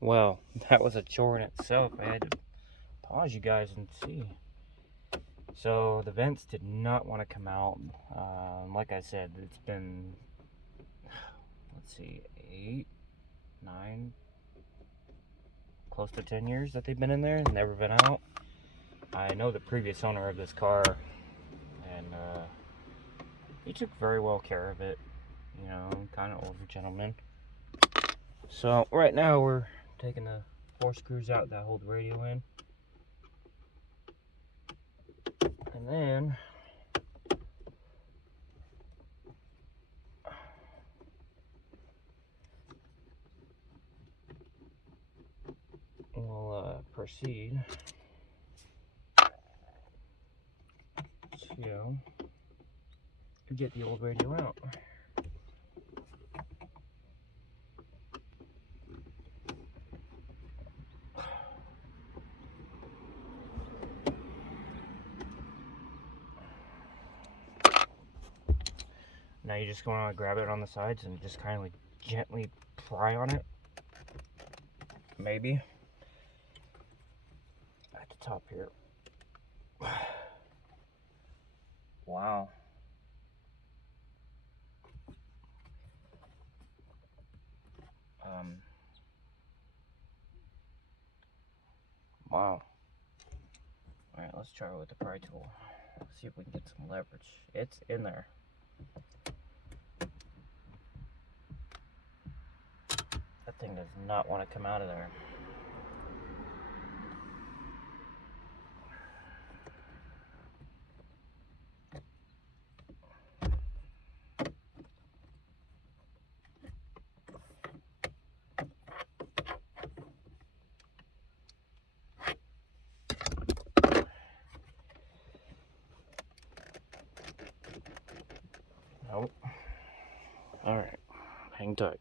Well, that was a chore in itself. I had to pause you guys and see. So the vents did not want to come out. Like I said, it's been, let's see, 8, 9, close to 10 years that they've been in there, never been out. I know the previous owner of this car, and he took very well care of it. You know, kind of older gentleman. So right now we're taking the 4 screws out that hold the radio in. And then we'll proceed to get the old radio out. Now you're just going to grab it on the sides and just kind of like gently pry on it. Maybe. At the top here. Wow. Wow. Alright, let's try it with the pry tool. See if we can get some leverage. It's in there. That thing does not want to come out of there. Nope. Alright, hang tight.